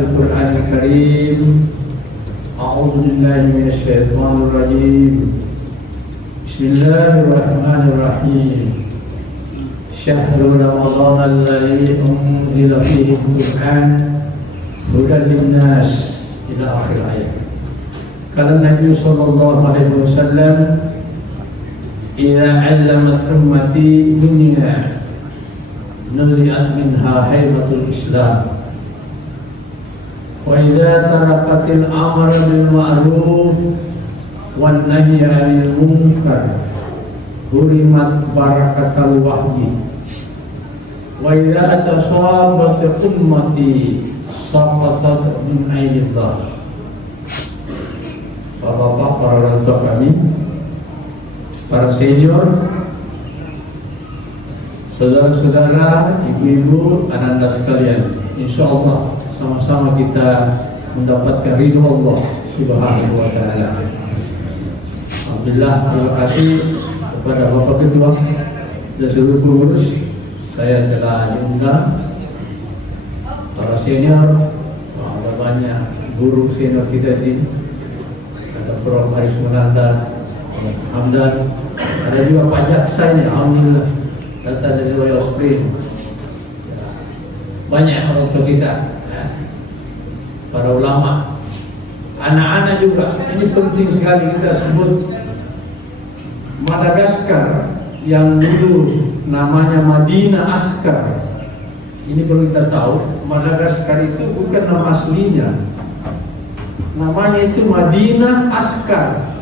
بالقرآن الكريم. أعوذ بالله من الشيطان الرجيم. بسم الله الرحمن الرحيم. شهر رمضان الذي أنزل فيه القرآن هدى للناس إلى آخر الآية. قال النبي صلى الله عليه وسلم: إذا علمت أمتي دنيا نزعت منها هيبة الإسلام، وإذا تركت الأمر بالمعروف والنهي عن المنكر حرمت بركة الوحي، وإذا تصابت أمتي سقطت من عين الله. Bapak-bapak, para orang tua kami, para senior, saudara-saudara, ibu-ibu, anak-anak sekalian, insya Allah sama-sama kita mendapatkan ridho Allah Subhanahu wa Ta'ala. Alhamdulillah, terima kasih kepada Bapak Ketua dan seluruh pengurus. Saya telah diundang para senior, ada banyak guru senior kita di sini. Ada Prof. Haris Munanda, Hamdan, ada juga Pak Jaksa ini, alhamdulillah, datang dari Royal Spring. Banyak orang tua kita, para ulama, anak-anak juga. Ini penting sekali kita sebut. Madagaskar yang dulu namanya Madinah Askar, ini perlu kita tahu, Madagaskar itu bukan nama aslinya. Namanya itu Madinah Askar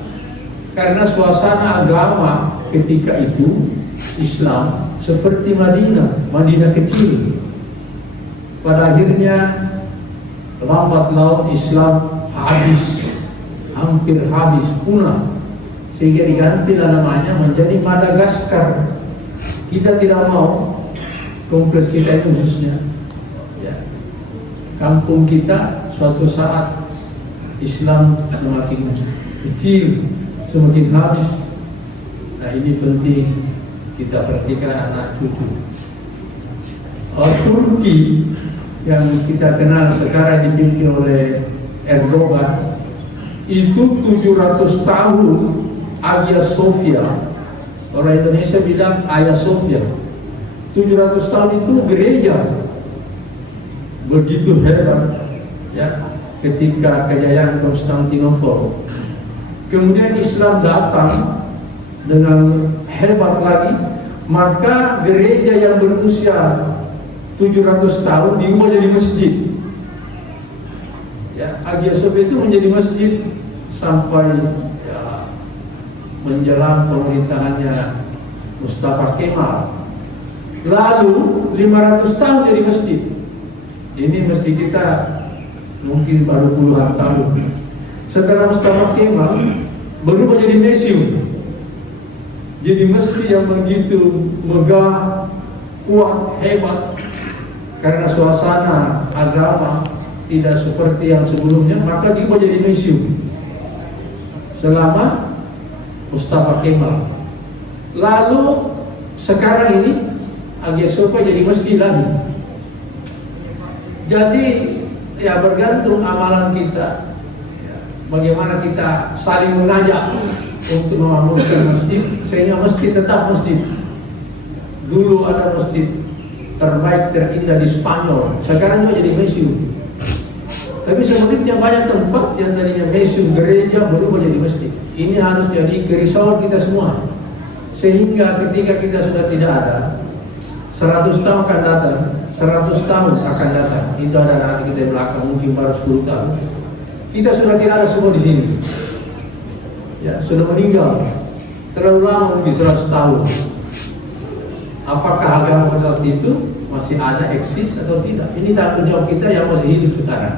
karena suasana agama ketika itu Islam seperti Madinah kecil. Pada akhirnya lambat laun Islam hampir habis, punah, sehingga digantilah namanya menjadi Madagaskar. Kita tidak mau kompleks kita itu khususnya, kampung kita suatu saat Islam semakin kecil, semakin habis. Nah, ini penting kita perhatikan anak cucu. Turki yang kita kenal sekarang dipimpin oleh Erdogan itu 700 tahun Hagia Sophia. Orang Indonesia bilang Hagia Sophia. 700 tahun itu gereja. Begitu hebat, ya. Ketika kejayaan Konstantinopel, kemudian Islam datang dengan hebat lagi, maka gereja yang berusia 700 tahun diubah jadi masjid. Ya, Hagia Sophia itu menjadi masjid sampai menjelang pemerintahannya Mustafa Kemal. Lalu 500 tahun jadi masjid. Ini masjid kita mungkin baru puluhan tahun. Setelah Mustafa Kemal berubah jadi museum, jadi masjid yang begitu megah, kuat, hebat. Karena suasana agama tidak seperti yang sebelumnya, maka diubah jadi museum selama Mustafa Kemal. Lalu sekarang ini Hagia Sophia jadi masjid lagi. Jadi ya bergantung amalan kita, bagaimana kita saling mengajak untuk membangunkan masjid sehingga masjid tetap masjid. Dulu ada masjid terbaik terindah di Spanyol, sekarang juga jadi museum. Tapi sebenarnya banyak tempat yang tadinya museum, gereja berubah jadi masjid. Ini harus jadi kerisauan kita semua, sehingga ketika kita sudah tidak ada, 100 tahun akan datang, 100 tahun akan datang, itu ada anak kita di belakang mungkin baru 10 tahun, kita sudah tidak ada semua di sini, ya sudah meninggal terlalu lama, mungkin 100 tahun. Apakah agama pada waktu itu masih ada, eksis atau tidak? Ini tanggung jawab kita yang masih hidup sekarang.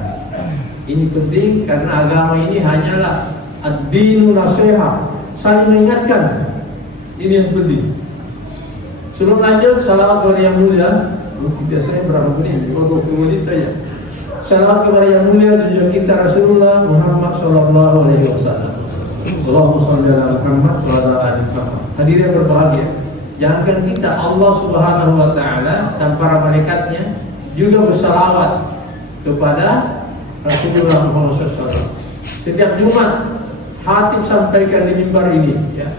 Ini penting karena agama ini hanyalah ad-dinu nasiha, saling mengingatkan. Ini yang penting. Sebelum lanjut, salawat kepada yang mulia. Biasanya berapa menit? 20 menit saja. Salawat kepada yang mulia junjungan kita Rasulullah Muhammad sallallahu alaihi wasallam. Allahumma shalli ala Muhammad wa ala ali Muhammad. Hadirin yang berbahagia, jangankan kita, Allah Subhanahu wa taala dan para malaikatnya juga bersalawat kepada Rasulullah Muhammad SAW. Setiap Jumat Hatib sampaikan di mimbar ini, ya.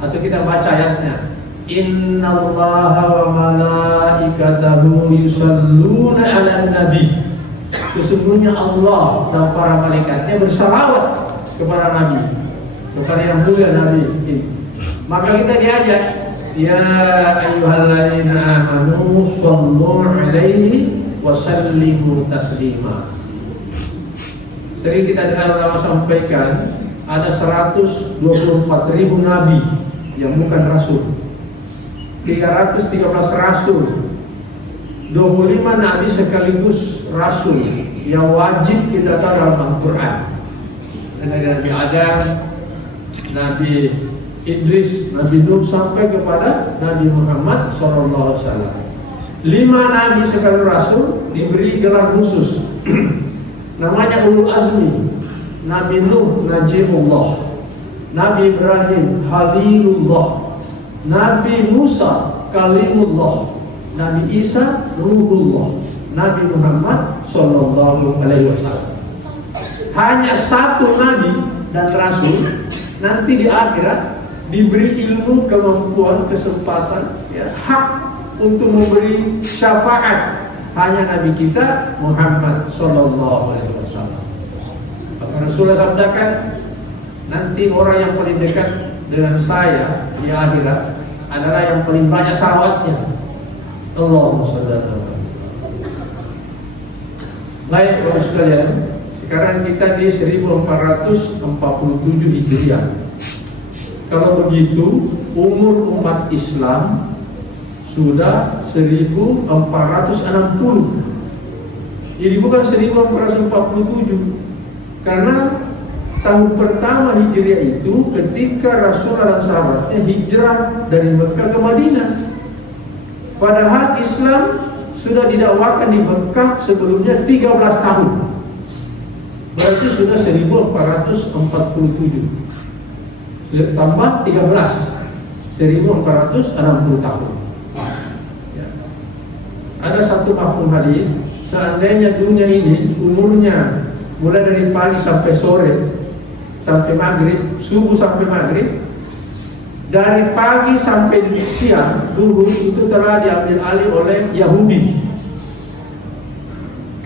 Atau kita baca ayatnya. Innallaha wa malaikatahu yusalluna 'alan nabi. Sesungguhnya Allah dan para malaikatnya bersalawat kepada Nabi, kepada yang mulia Nabi. Maka kita diajak, ya ayyuhalladzina amanu shallu 'alaihi wa sallimu taslima. Sering kita dengar ulama sampaikan ada 124.000 nabi yang bukan rasul, 313 rasul, 25 nabi sekaligus rasul yang wajib kita tahu dalam Al-Quran. Nabi Adam, Nabi Idris, Nabi Nuh sampai kepada Nabi Muhammad SAW. 5 nabi sekaligus rasul diberi gelar khusus. Namanya Ulul Azmi. Nabi Nuh Najibullah, Nabi Ibrahim Halilullah, Nabi Musa Kalimullah, Nabi Isa Ruhullah, Nabi Muhammad Sallallahu Alaihi Wasallam. Hanya satu nabi dan rasul nanti di akhirat diberi ilmu, kemampuan, kesempatan, ya, hak untuk memberi syafaat. Hanya Nabi kita Muhammad Sallallahu Alaihi Wasallam. Maka Rasulullah sabdakan, nanti orang yang paling dekat dengan saya di akhirat adalah yang paling banyak salawatnya. Allahumma shalli ala Muhammad. Baik Bapak sekalian, sekarang kita di 1447 Hijriah. Kalau begitu, umur umat Islam sudah 1460. Jadi bukan 1447. Karena tahun pertama Hijriah itu ketika Rasulullah dan sahabatnya hijrah dari Mekah ke Madinah. Padahal Islam sudah didakwakan di Mekah sebelumnya 13 tahun. Berarti sudah 1447. Tambah 13, 1460 tahun. Ada satu mafhum hadis, seandainya dunia ini umurnya mulai dari pagi sampai sore, sampai maghrib, subuh sampai maghrib, dari pagi sampai siang, duhur itu telah diambil alih oleh Yahudi.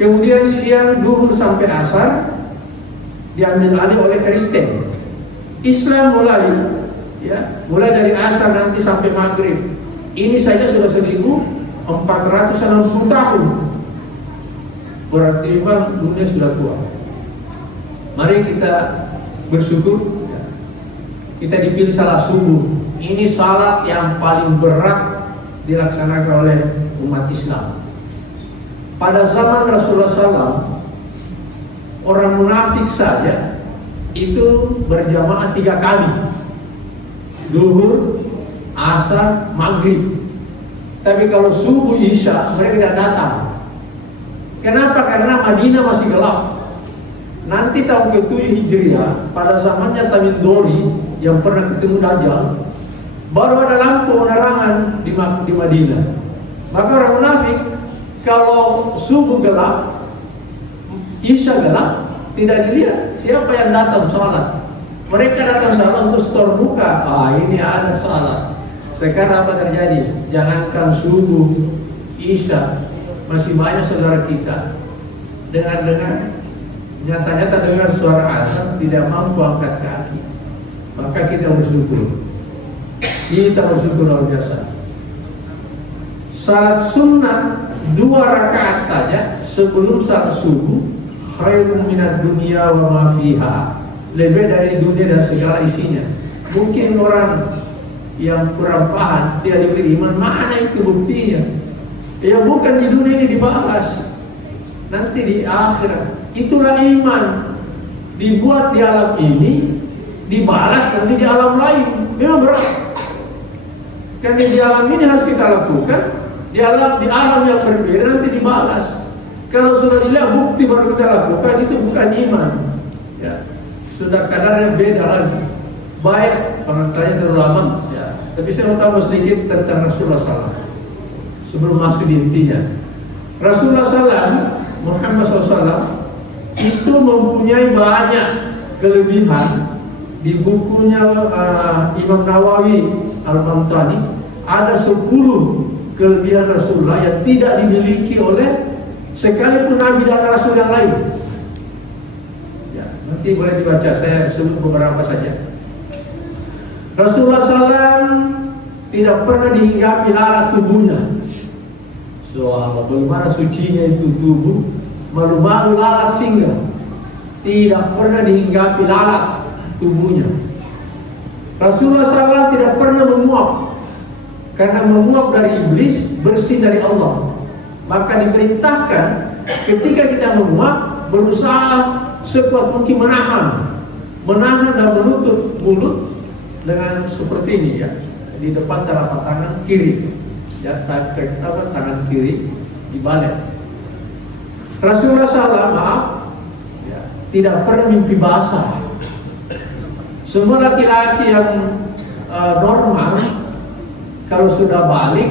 Kemudian siang, duhur sampai asar diambil alih oleh Kristen. Islam mulai dari asar nanti sampai maghrib. Ini saja sudah 1460 tahun. Berarti memang dunia sudah tua. Mari kita bersyukur, kita dipilih salat subuh. Ini salat yang paling berat dilaksanakan oleh umat Islam. Pada zaman Rasulullah SAW, orang munafik saja itu berjamaah 3 kali, duhur, asar, maghrib. Tapi kalau subuh isya mereka tidak datang. Kenapa? Karena Madinah masih gelap. Nanti tahun ke-7 Hijriah, pada zamannya Tamim Dori yang pernah ketemu Dajjal, baru ada lampu penerangan di Madinah. Maka orang munafik kalau subuh gelap, isya gelap, tidak dilihat siapa yang datang sholat. Mereka datang sholat untuk setor muka. Ini ada sholat. Sekarang apa terjadi? Jangankan subuh, isya, masih banyak saudara kita dengar nyata-nyata dengar suara azan tidak mampu angkat kaki. Maka kita bersyukur. Kita bersyukur luar biasa. Salat sunat 2 rakaat saja sebelum salat subuh, khairun minad dunya wa ma fiha. Lebih dari dunia dan segala isinya. Mungkin orang yang kurang paham tidak diberi iman, mana itu buktinya? Ya bukan di dunia ini dibalas, nanti di akhirat. Itulah iman, dibuat di alam ini, dibalas nanti di alam lain. Memang berat. Karena di alam ini harus kita lakukan, di alam yang berbeda nanti dibalas. Kalau sudah dilihat bukti baru kita lakukan, itu bukan iman. Ya, sudah kadarnya beda lagi. Baik, pengantarnya terulama. Ya, tapi saya mau tambah sedikit tentang Rasulullah SAW sebelum masuk di intinya. Rasulullah SAW, Muhammad SAW itu mempunyai banyak kelebihan. Di bukunya Imam Nawawi Al-Mamtani ada 10 kelebihan Rasulullah yang tidak dimiliki oleh sekalipun Nabi dan Rasul yang lain. Ya, nanti boleh dibaca, saya sebut beberapa saja. Rasulullah SAW tidak pernah dihinggapi lalat tubuhnya. Soal bagaimana sucinya itu tubuh, malu-malu lalat singgah. Tidak pernah dihinggapi lalat tubuhnya. Rasulullah SAW tidak pernah menguap, karena menguap dari iblis, bersih dari Allah. Maka diperintahkan ketika kita menguap, berusaha sekuat mungkin menahan dan menutup mulut dengan seperti ini, ya, di depan telapak tangan kiri, ya, tangan kiri dibalik. Rasulullah SAW, ya, tidak pernah mimpi basah. Semua laki-laki yang normal kalau sudah balik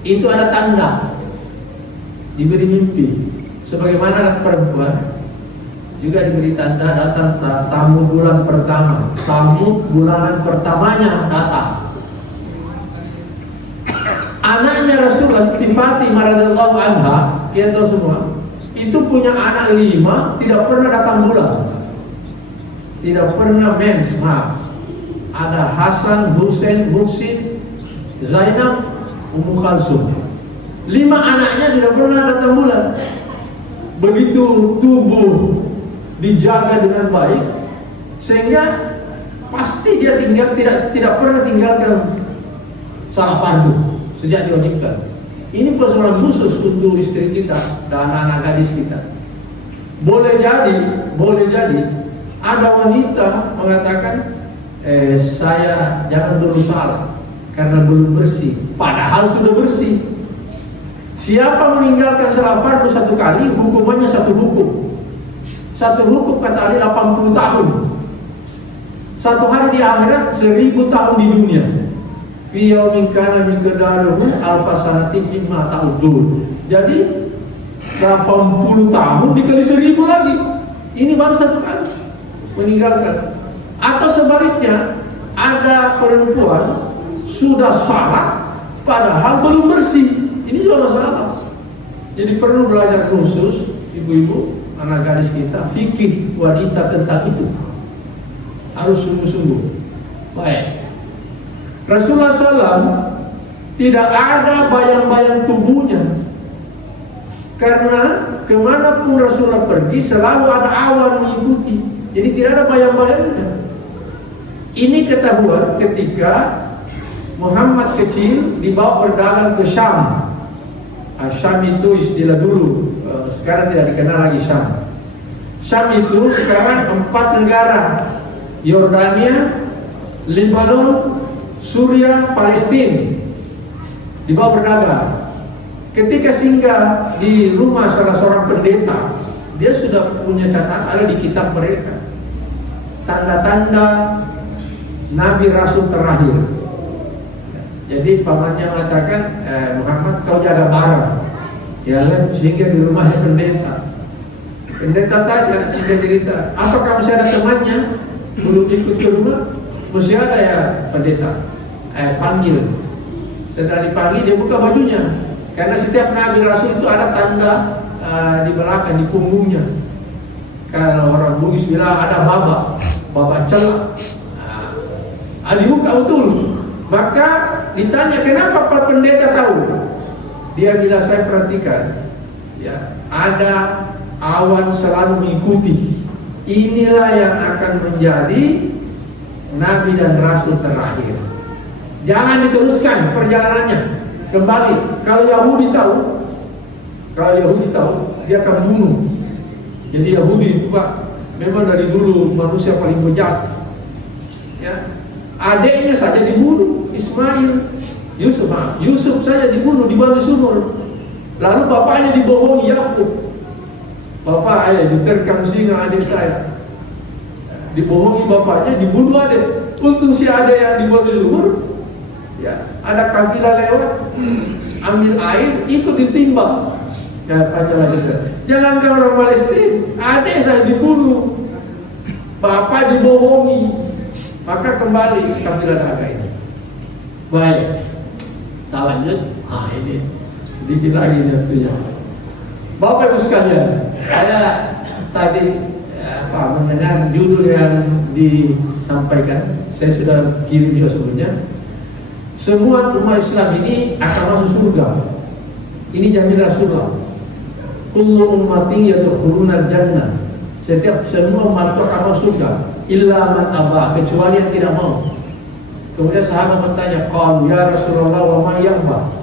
itu ada tanda diberi mimpi. Sebagaimana perempuan juga diberi tanda datang tamu bulan pertama, tamu bulanan pertamanya datang. Anaknya Rasulullah Siti Fatimah radhiyallahu anha, kita tahu semua, itu punya anak 5, tidak pernah datang bulan. Tidak pernah mens, maaf. Ada Hasan, Husain, Muhsin, Zainab, Ummu Kalsum. 5 anaknya tidak pernah datang bulan. Begitu tubuh dijaga dengan baik, sehingga pasti dia tidak pernah tinggalkan salah fardu sejak diwajibkan. Ini persoalan khusus untuk istri kita dan anak-anak gadis kita. Boleh jadi ada wanita mengatakan, saya jangan dulu salah karena belum bersih, padahal sudah bersih. Siapa meninggalkan salat fardu 1 kali, hukumannya 1 hukum. 1 hukum kata Ali 80 tahun. 1 hari di akhirat 1000 tahun di dunia. Fi yaumin kana miqdaruhu alfa sanatin mimma ta'udun. Jadi 80 tahun dikali 1000 lagi. Ini baru 1 kali meninggalkan. Atau sebaliknya, ada perempuan sudah salat padahal belum bersih. Ini juga masalah. Jadi perlu belajar khusus ibu-ibu, anak gadis kita, fikih wanita tentang itu. Harus sungguh-sungguh. Baik. Rasulullah SAW tidak ada bayang-bayang tubuhnya, karena kemanapun Rasulullah pergi selalu ada awan mengikuti. Jadi tidak ada bayang-bayangnya. Ini ketahuan ketika Muhammad kecil dibawa berdagang ke Syam. Syam itu istilah dulu, sekarang tidak dikenal lagi Syam. Syam itu sekarang 4 negara: Yordania, Lebanon, Suriah, Palestina. Dibawa berdagang. Ketika singgah di rumah salah seorang pendeta, dia sudah punya catatan, ada di kitab mereka tanda-tanda Nabi Rasul terakhir. Jadi pamannya mengatakan, Muhammad, kau jaga barang, ya kan, sehingga di rumahnya pendeta. Pendeta tanya, sehingga cerita, apakah masih ada temannya belum ikut ke rumah? Masih ada ya pendeta. Panggil. Setelah dipanggil, dia buka bajunya, karena setiap Nabi Rasul itu ada tanda di belakang, di punggungnya. Kalau orang Bugis bilang ada baba celak. Dibuka betul. Maka ditanya, kenapa Pak Pendeta tahu? Dia bilang, saya perhatikan, ya, ada awan selalu mengikuti. Inilah yang akan menjadi Nabi dan Rasul terakhir. Jangan diteruskan perjalanannya, kembali. Kalau Yahudi tahu, dia akan bunuh. Jadi Yahudi itu, Pak, memang dari dulu manusia paling bejat. Ya, adiknya saja dibunuh, Ismail, Yusuf saja dibunuh di bawah sumur. Lalu bapaknya dibohongi, Yakub. Bapak, diterkam singa adik saya. Dibohongi bapaknya, dibunuh adik. Untung si adik yang dibunuh di sumur, ya, ada kafilah lewat, ambil air, ikut ditimbang. Ya, jangan ke orang Palestina, adik saya dibunuh. saya dibohongi. Maka kembali kafilah dagang ini. Baik, kita lanjut. Ini sedikit lagi waktunya. Bapak Ibu sekalian, saya tadi mendengar judul yang disampaikan. Saya sudah kirim juga sebelumnya. Semua umat Islam ini akan masuk surga. Ini jamin Rasulullah. Kullu ummatin yadkhuluna jannah. Setiap semua umat akan masuk surga. Illa man aba, kecuali yang tidak mau. Kemudian sahabat bertanya, qalu ya Rasulullah wa ma yaba?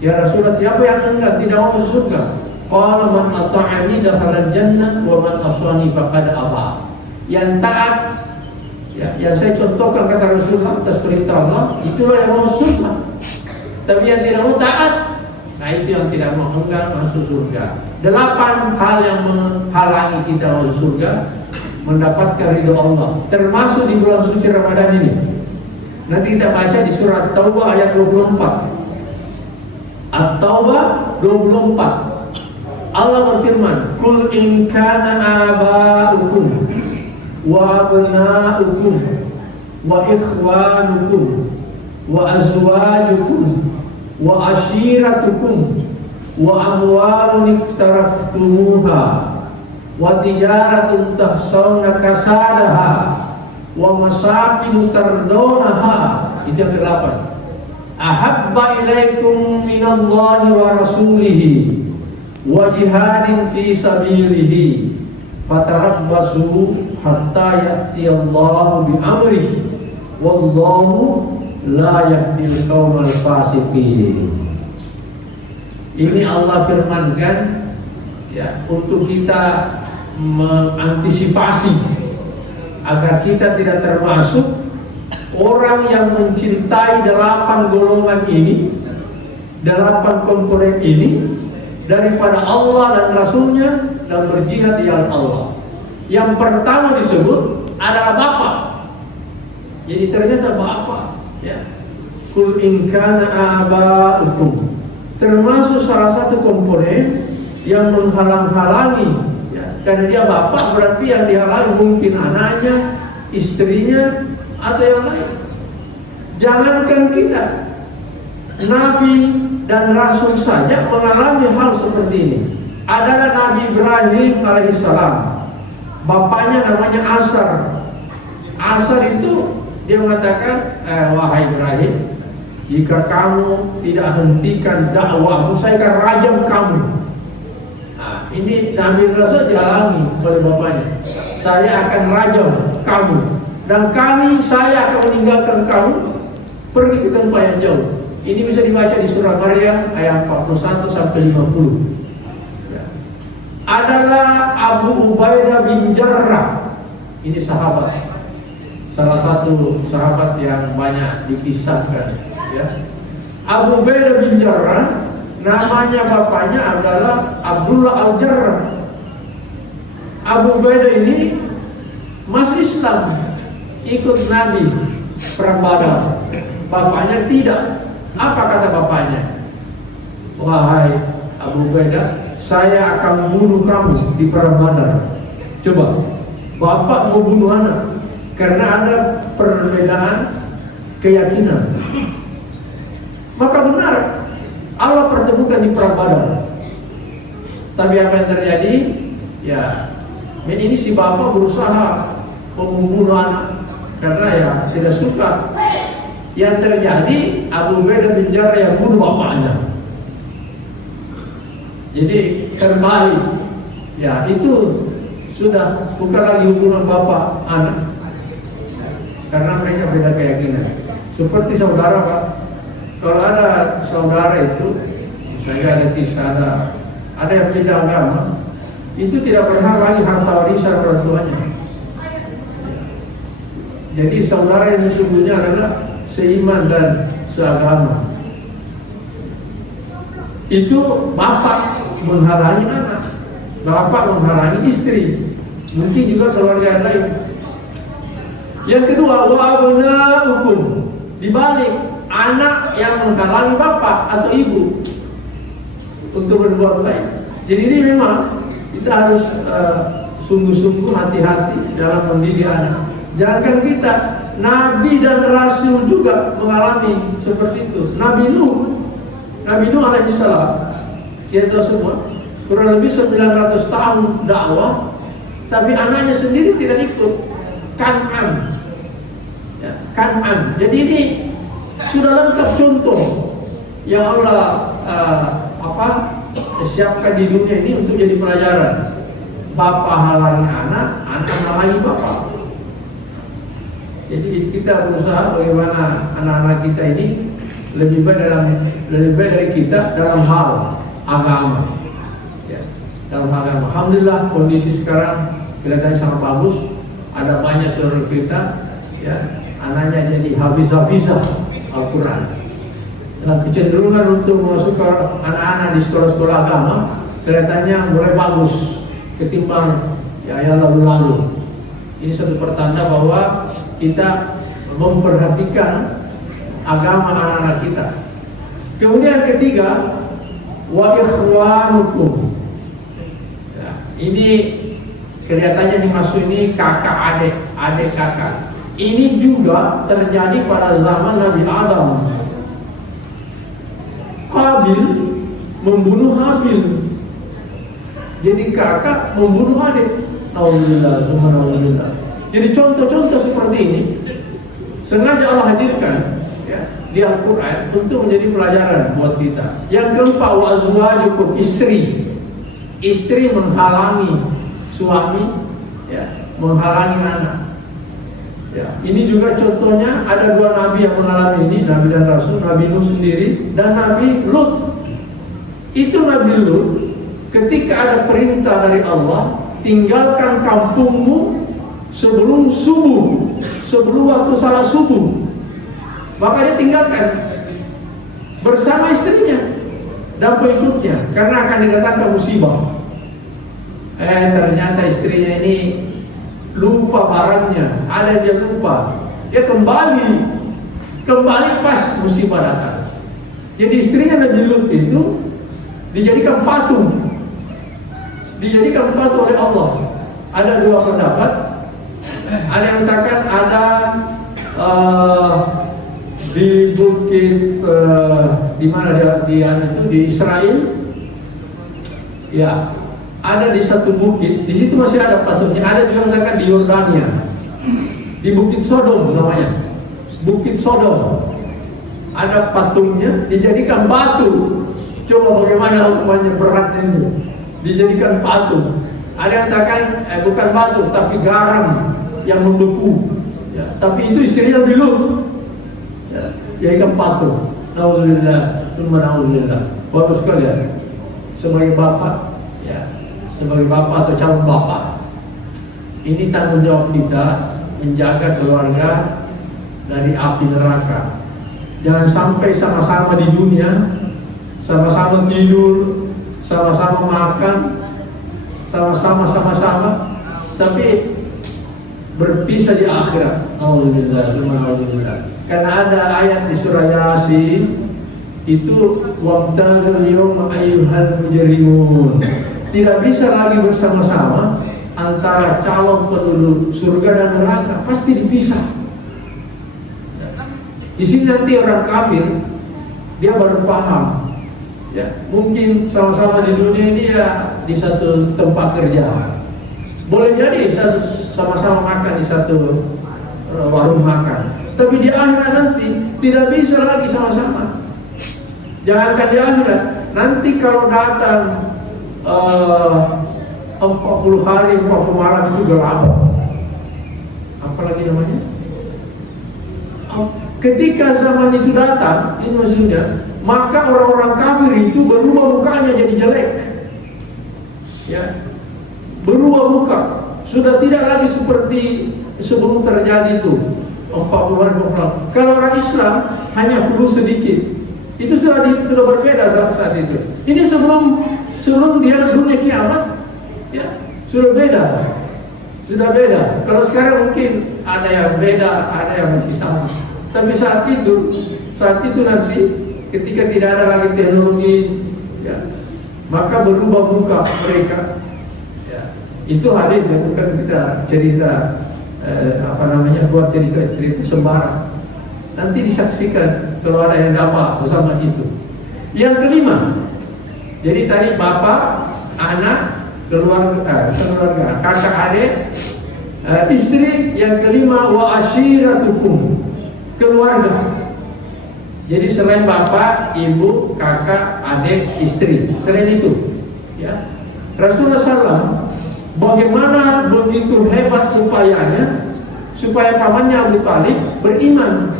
Ya Rasulullah, siapa yang enggak tidak mau masuk surga? Qala man ata'ani dakhala jannah wa man asani faqad aba. Yang taat, ya, yang saya contohkan kata Rasulullah atas perintah Allah, itulah yang mau surga. Tapi yang tidak mau taat, nah itu yang tidak mau, enggak masuk surga. 8 hal yang menghalangi kita masuk surga, mendapatkan ridho Allah, termasuk di bulan suci Ramadan ini. Nanti kita baca di surat Taubah ayat 24. At-Taubah 24. Allah berfirman, "Qul in kana aba'ukum wa abna'ukum wa ikhwanukum wa azwajukum wa ashiratukum wa amwalun iktaraftumuha wa tijaratun tahsawna kasadaha wa masakin tardawnaha." Itu yang ke-8. "Ahabba ilaikum minallahi wa rasulihi wa jihadin fi sabilihi fatarabbasu hatta ya'tiyallahu bi amrihi wallahu la yahdil qaumal fasiqin." Ini Allah firmankan, ya, untuk kita mengantisipasi agar kita tidak termasuk orang yang mencintai 8 golongan ini, 8 komponen ini daripada Allah dan Rasulnya dan berjihad di jalan Allah. Yang pertama disebut adalah bapak. Jadi ternyata bapak, ya. Kul in kana aba'ukum, termasuk salah satu komponen yang menghalang-halangi, ya. Karena dia bapak berarti yang dihalangi mungkin anaknya, istrinya, atau yang lain. Jangankan kita, Nabi dan Rasul saja mengalami hal seperti ini. Adalah Nabi Ibrahim alaihissalam. Bapaknya namanya Azar. Azar itu dia mengatakan, wahai Ibrahim, jika kamu tidak hentikan dakwahmu, saya akan rajam kamu. Nah, ini Nabi Rasul dihalangi oleh bapaknya. Saya akan rajam kamu, dan saya akan meninggalkan kamu pergi ke tempat yang jauh. Ini bisa dibaca di surah Maryam ayat 41 sampai 50. Ya. Adalah Abu Ubaidah bin Jarrah. Ini sahabat, salah satu sahabat yang banyak dikisahkan. Ya. Abu Ubaidah bin Jarrah, namanya bapaknya adalah Abdullah al-Jarrah. Abu Ubaidah ini masuk Islam, ikut Nabi perang Badar. Bapaknya tidak. Apa kata bapaknya? Wahai Abu Ubaidah, saya akan bunuh kamu di perang Badar. Coba, bapak mau bunuh anak karena ada perbedaan keyakinan. Maka benar Allah pertemukan di perang Badar. Tapi apa yang terjadi? Ya, ini si bapak berusaha membunuh anak karena ya tidak suka. Yang terjadi Abu Ubaidah bin Jarrah yang bunuh bapaknya. Jadi terbalik. Ya, itu sudah bukan lagi hubungan bapak anak, karena mereka beda keyakinan. Seperti saudara, Pak. Kalau ada saudara itu, saya ada kisah, ada yang beda agama, itu tidak berhak lagi harta warisan orang tuanya. Jadi saudara yang sesungguhnya adalah seiman dan seagama. Itu bapak menghalangi anak, bapak menghalangi istri, mungkin juga keluarga yang lain. Yang kedua, wa abna'ukum, dibalik, anak yang menghalangi bapak atau ibu untuk berbuat baik. Jadi ini memang kita harus sungguh-sungguh hati-hati dalam mendidik anak. Jangankan kita, Nabi dan Rasul juga mengalami seperti itu. Nabi Nuh alaihissalam, kita tahu semua, kurang lebih 900 tahun dakwah, tapi anaknya sendiri tidak ikut. Kan'an, ya, Kan'an. Jadi ini sudah lengkap contoh yang Allah siapkan di dunia ini untuk jadi pelajaran. Bapak halangi anak, anak halangi bapak. Jadi kita berusaha bagaimana anak-anak kita ini lebih baik dari kita dalam hal agama. Ya, dalam hal agama. Alhamdulillah kondisi sekarang kelihatannya sangat bagus. Ada banyak saudara kita, ya, anaknya jadi hafiz-hafizah Al-Quran. Dan kecenderungan untuk memasukkan anak-anak di sekolah-sekolah agama kelihatannya mulai bagus ketimbang yang lalu-lalu. Ini satu pertanda bahwa kita memperhatikan agama anak-anak kita. Kemudian ketiga, wa ikhwanukum. Ya, ini kelihatannya dimaksud ini kakak adik kakak. Ini juga terjadi pada zaman Nabi Adam. Qabil membunuh Habil. Jadi kakak membunuh adik. Nauzubillah, subhanallah. Jadi contoh-contoh seperti ini sengaja Allah hadirkan, ya, di Al-Quran untuk menjadi pelajaran buat kita. Yang keempat, wa azwajukum, istri menghalangi suami, ya, menghalangi anak. Ya, ini juga contohnya ada dua nabi yang mengalami ini, Nabi dan Rasul, Nabi Nuh sendiri dan Nabi Lut. Itu Nabi Lut ketika ada perintah dari Allah, tinggalkan kampungmu sebelum subuh, sebelum waktu salat subuh, maka dia tinggalkan bersama istrinya dan pengikutnya karena akan didatangkan musibah. Ternyata istrinya ini lupa barangnya, ada dia lupa, dia kembali pas musibah datang. Jadi istrinya Nabi Lut itu dijadikan patung oleh Allah. Ada dua pendapat. Ada yang mengatakan ada di bukit di mana di Israel, ya, ada di satu bukit, di situ masih ada patungnya. Ada juga yang mengatakan di Yordania, di Bukit Sodom namanya, Bukit Sodom, ada patungnya dijadikan batu. Coba bagaimana hukumannya beratnya itu, dijadikan patung. Ada yang mengatakan bukan batu tapi garam yang membeku, ya, tapi itu istrinya Nabi Lut, ya, jadikan patung. Nauzubillah, nauzubillah. Bapak sekalian, sebagai bapak, ya, sebagai bapak atau calon bapak, ini tanggung jawab kita menjaga keluarga dari api neraka. Jangan sampai sama-sama di dunia, sama-sama tidur, sama-sama makan, sama-sama, tapi berpisah di akhirat. Alhamdulillah. Karena ada ayat di surah Yasin itu, wabtagul yawma ayyuhal mujrimun. Tidak bisa lagi bersama-sama antara calon penduduk surga dan neraka, pasti dipisah. Di sini nanti orang kafir dia baru paham, ya, mungkin sama-sama di dunia ini ya di satu tempat kerja, boleh jadi sama-sama makan di satu warung makan, tapi di akhirat nanti tidak bisa lagi sama-sama. Jangankan di akhirat, nanti kalau datang 40 hari 40 malam itu gelap, apalagi namanya, ketika zaman itu datang, ini maksudnya, maka orang-orang kafir itu berubah mukanya jadi jelek, ya, berubah muka, sudah tidak lagi seperti sebelum terjadi itu 40 hari 40 malam. Kalau orang Islam hanya flu sedikit, itu sudah berbeda saat itu. Ini sebelum dia dunia kiamat, ya, sudah beda. Kalau sekarang mungkin ada yang beda, ada yang masih sama. Tapi saat itu nanti ketika tidak ada lagi teknologi, ya, maka berubah muka mereka. Ya, itu hadis, bukan kita cerita buat cerita-cerita sembarang. Nanti disaksikan kalau ada yang dapat bersama itu. Yang kelima, jadi tadi bapak, anak, keluarga, kakak adik, istri. Yang kelima, wa ashiratukum, keluarga. Jadi selain bapak, ibu, kakak, adik, istri, selain itu, ya, Rasulullah SAW bagaimana begitu hebat upayanya supaya pamannya Abu Talib beriman,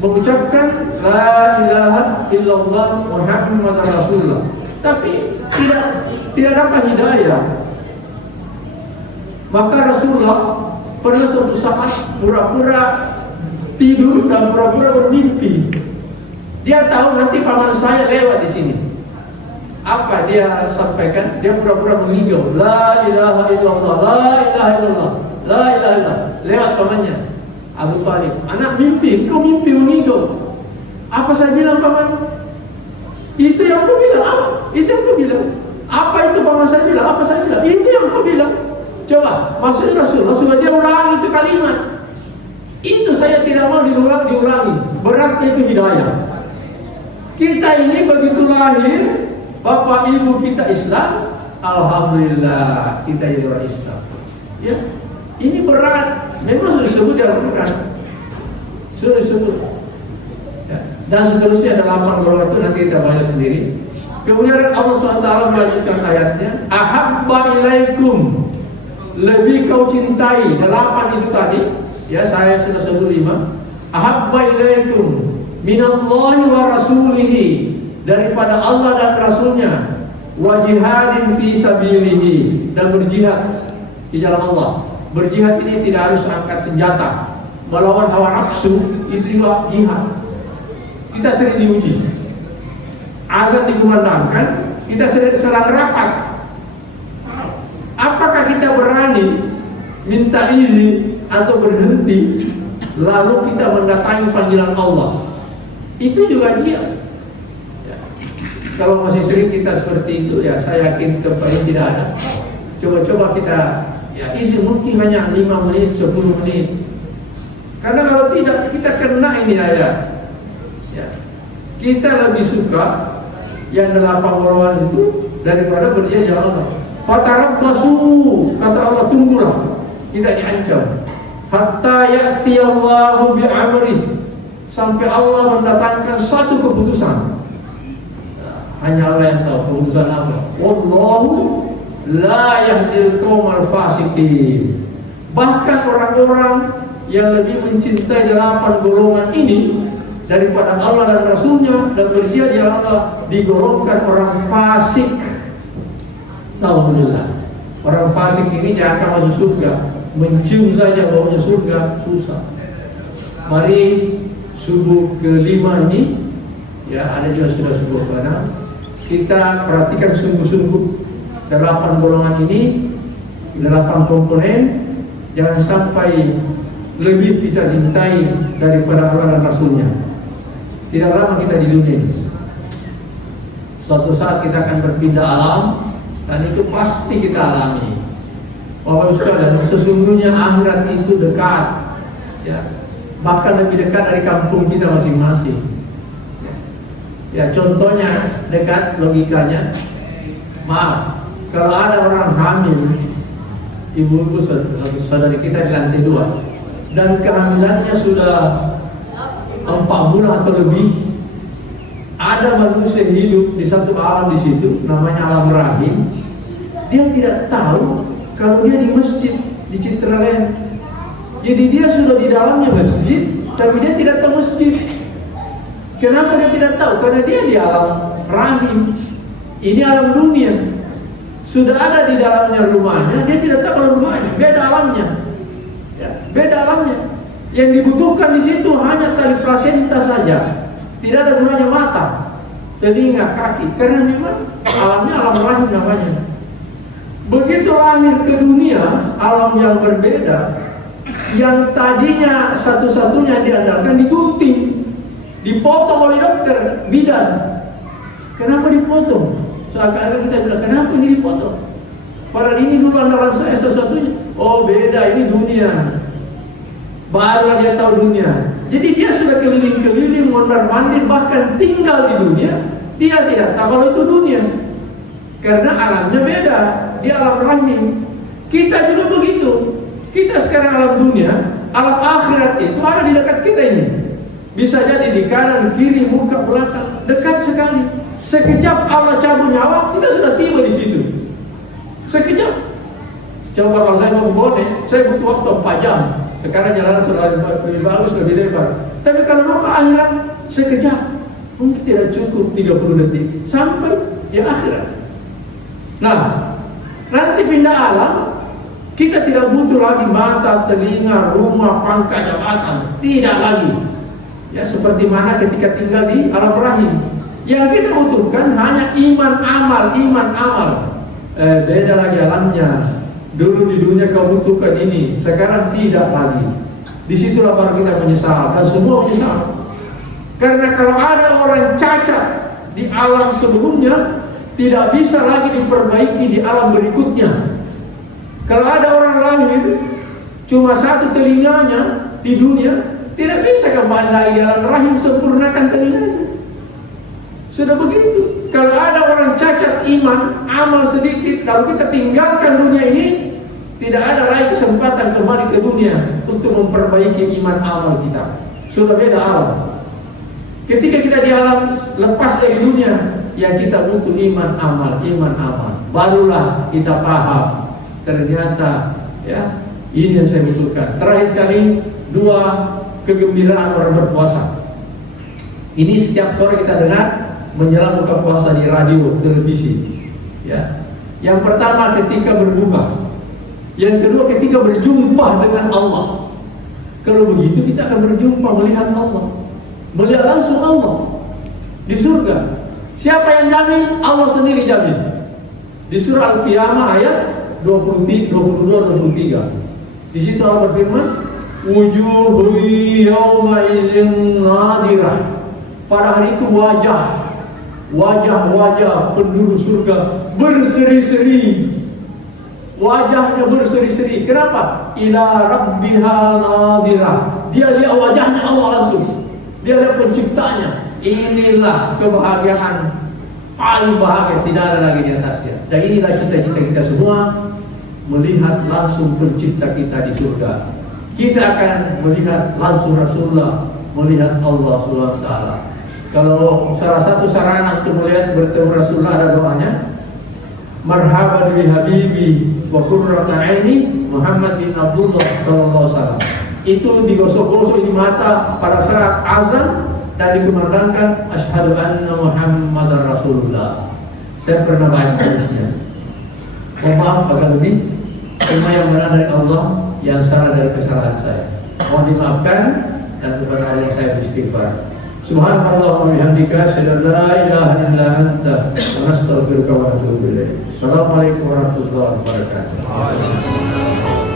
mengucapkan la ilaha illallah Muhammadar Rasulullah, tapi tidak dapat hidayah. Maka Rasulullah pernah suatu saat pura-pura tidur dan pura-pura bermimpi. Dia tahu nanti paman saya lewat di sini. Apa dia sampaikan? Dia pura-pura mengigau, la ilaha illallah, la ilaha illallah, la ilaha illallah. Lewat pamannya Abu Talib. Anak mimpi, kau mimpi mengigau. Apa saya bilang paman? Itu yang kau bilang. Apa? Itu yang kau bilang. Apa itu paman saya bilang? Apa saya bilang? Itu yang kau bilang. Coba, maksudnya Rasulullah dia ulangi itu kalimat. Itu saya tidak mau diulangi. Beratnya itu hidayah. Kita ini begitu lahir, bapak ibu kita Islam, alhamdulillah kita jadi orang Islam. Ya, ini berat. Memang sudah disebut di Al-Quran. Sudah disebut. Ya. Dan seterusnya ada 8 golongan itu nanti kita baca sendiri. Kemudian Allah SWT melanjutkan ayatnya, ahabba ilaikum, lebih kau cintai. 8 itu tadi. Ya, saya sudah sebut 5. Ahabba ilaikum minallahi wa rasulihi, daripada Allah dan Rasulnya, wa jihadin fi sabilihi, dan berjihad di jalan Allah. Berjihad ini tidak harus angkat senjata, melawan hawa nafsu, itu juga jihad. Kita sering diuji. Azan dikumandangkan, kita sering serang rapat. Apakah kita berani minta izin atau berhenti, lalu kita mendatangi panggilan Allah? Itu juga dia. Ya. Kalau masih sering kita seperti itu, ya saya yakin kembali tidak ada. Coba-coba kita, ya isi mungkin hanya 5 menit, 10 menit. Karena kalau tidak, kita kena ini aja. Ya. Kita lebih suka yang 8 golongan itu daripada berjihad jalan Allah. Fatarabbasu, kata Allah, tunggulah. Kita diancam. Hatta ya'tiyallahu bi'amrih, sampai Allah mendatangkan satu keputusan. Hanya Allah yang tahu keputusan apa. Wallahu la yahdil qaumal fasiqin. Bahkan orang-orang yang lebih mencintai 8 golongan ini daripada Allah dan Rasulnya dan berjihad di jalan Allah, digolongkan orang fasik. Alhamdulillah. Orang fasik ini jangan akan masuk surga. Mencium saja baunya surga susah. Mari subuh ke-5 ini, ya ada juga sudah subuh ke-6, kita perhatikan sungguh-sungguh 8 golongan ini, 8 komponen. Jangan sampai lebih kita cintai daripada Allah dan Rasulnya. Tidak lama kita di dunia ini. Suatu saat kita akan berpindah alam, dan itu pasti kita alami. Bapak Ustaz, sesungguhnya akhirat itu dekat, ya, bahkan lebih dekat dari kampung kita masing-masing. Ya, contohnya dekat, logikanya, maaf, kalau ada orang hamil, ibu-ibu saudari kita di lantai 2, dan kehamilannya sudah 4 bulan atau lebih, ada manusia hidup di satu alam di situ, namanya alam rahim. Dia tidak tahu kalau dia di masjid di Citraland. Jadi dia sudah di dalamnya masjid, tapi dia tidak tahu masjid. Kenapa dia tidak tahu? Karena dia di alam rahim. Ini alam dunia. Sudah ada di dalamnya rumahnya, dia tidak tahu kalau rumahnya. Beda alamnya. Ya, beda alamnya. Yang dibutuhkan di situ hanya tali plasenta saja. Tidak ada gunanya mata, telinga, kaki. Karena memang alamnya alam rahim namanya. Begitu lahir ke dunia, alam yang berbeda, yang tadinya satu-satunya diandalkan digunting, dipotong oleh dokter bidan. Kenapa dipotong? Seakan-akan kita bilang, kenapa ini dipotong? Padahal ini dulu andalan saya satu-satunya. Oh beda, ini dunia dunia. Barulah dia tahu dunia. Jadi dia sudah keliling-keliling, mondar-mandir, bahkan tinggal di dunia. Dia tidak tahu kalau itu dunia. Karena alamnya beda. Dia alam rahim. Kita juga begitu. Kita sekarang alam dunia, alam akhirat itu ada di dekat kita ini. Bisa jadi di kanan, kiri, muka, belakang, dekat sekali. Sekejap Allah cabut nyawa, kita sudah tiba di situ. Sekejap. Coba kalau saya mau bonek, saya butuh waktu 4 jam. Sekarang jalan sudah lebih bagus, lebih lebar. Tapi kalau mau ke akhirat, sekejap. Mungkin tidak cukup 30 detik sampai di akhirat. Nah, nanti pindah alam, kita tidak butuh lagi mata, telinga, rumah, pangkat, jabatan. Tidak lagi. Ya, seperti mana ketika tinggal di alam rahim. Yang kita butuhkan hanya iman amal. Beda lagi alamnya. Dulu di dunia kau butuhkan ini, sekarang tidak lagi. Disitulah baru kita menyesal, dan semua menyesal. Karena kalau ada orang cacat di alam sebelumnya, tidak bisa lagi diperbaiki di alam berikutnya. Kalau ada orang lahir cuma satu telinganya di dunia, tidak bisa kembali lagi di alam rahim sempurnakan telinganya. Sudah begitu. Kalau ada orang cacat iman, amal sedikit, lalu kita tinggalkan dunia ini, tidak ada lagi kesempatan kembali ke dunia untuk memperbaiki iman amal kita. Sudah beda alam. Ketika kita di alam lepas dari dunia, yang kita butuh iman amal. Barulah kita paham. Ternyata ya ini yang saya butuhkan. Terakhir sekali, 2 kegembiraan orang berpuasa. Ini setiap sore kita dengar menjelang buka puasa di radio, televisi. Ya. Yang pertama ketika berbuka. Yang kedua ketika berjumpa dengan Allah. Kalau begitu kita akan berjumpa, melihat Allah, melihat langsung Allah di surga. Siapa yang jamin? Allah sendiri jamin. Di surah Al-Qiyamah ayat 22-23. Di situ Allah berfirman, wujuhu yawma idzin nadirah. Pada hari itu wajah penduduk surga berseri-seri. Wajahnya berseri-seri. Kenapa? Ila rabbiha nadirah. Dia lihat wajahnya Allah langsung. Dia lihat penciptanya. Inilah kebahagiaan paling bahagia, tidak ada lagi di atasnya. Dan inilah cita-cita kita semua, melihat langsung pencipta kita di surga. Kita akan melihat langsung Rasulullah, melihat Allah SWT. Kalau salah satu sarana untuk melihat bertemu Rasulullah ada doanya, marhaban bi habibi wa qurratu aini Muhammad bin Abdullah sallallahu alaihi wasallam. Itu digosok-gosok di mata pada saat azan dan dikumandangkan asyhadu anna Muhammadar Rasulullah. Saya pernah baca hadisnya. Maaf agak lebih, semua yang benar dari Allah, yang salah dari kesalahan saya. Mohon dimaafkan dan kepada Allah saya beristighfar. Subhanallah wa bihamdika, asyhadu an la ilaha illa anta, astaghfiruka wa atubu ilaik. Assalamualaikum warahmatullahi wabarakatuh.